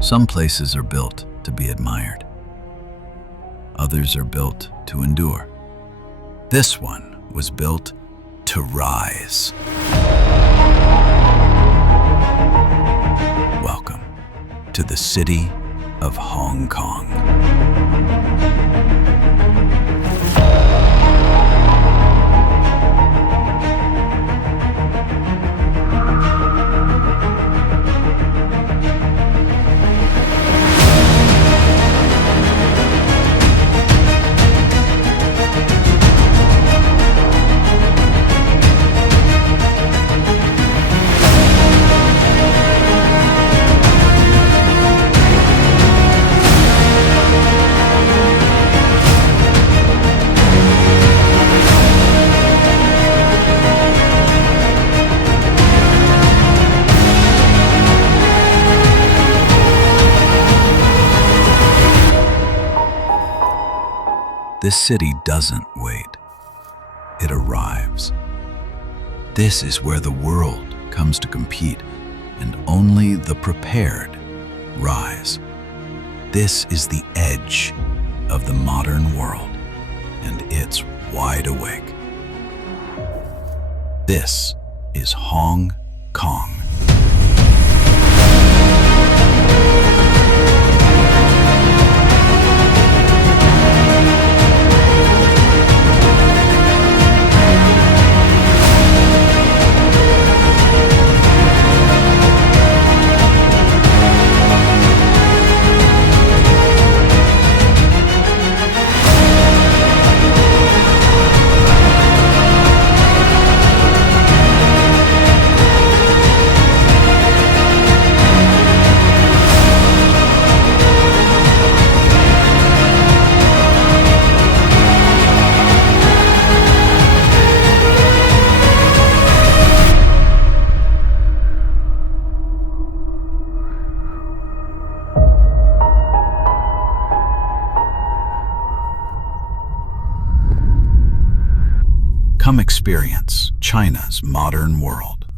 Some places are built to be admired. Others are built to endure. This one was built to rise. Welcome to the city of Hong Kong. This city doesn't wait. It arrives. This is where the world comes to compete, and only the prepared rise. This is the edge of the modern world, and it's wide awake. This is Hong Kong. Come experience China's modern world.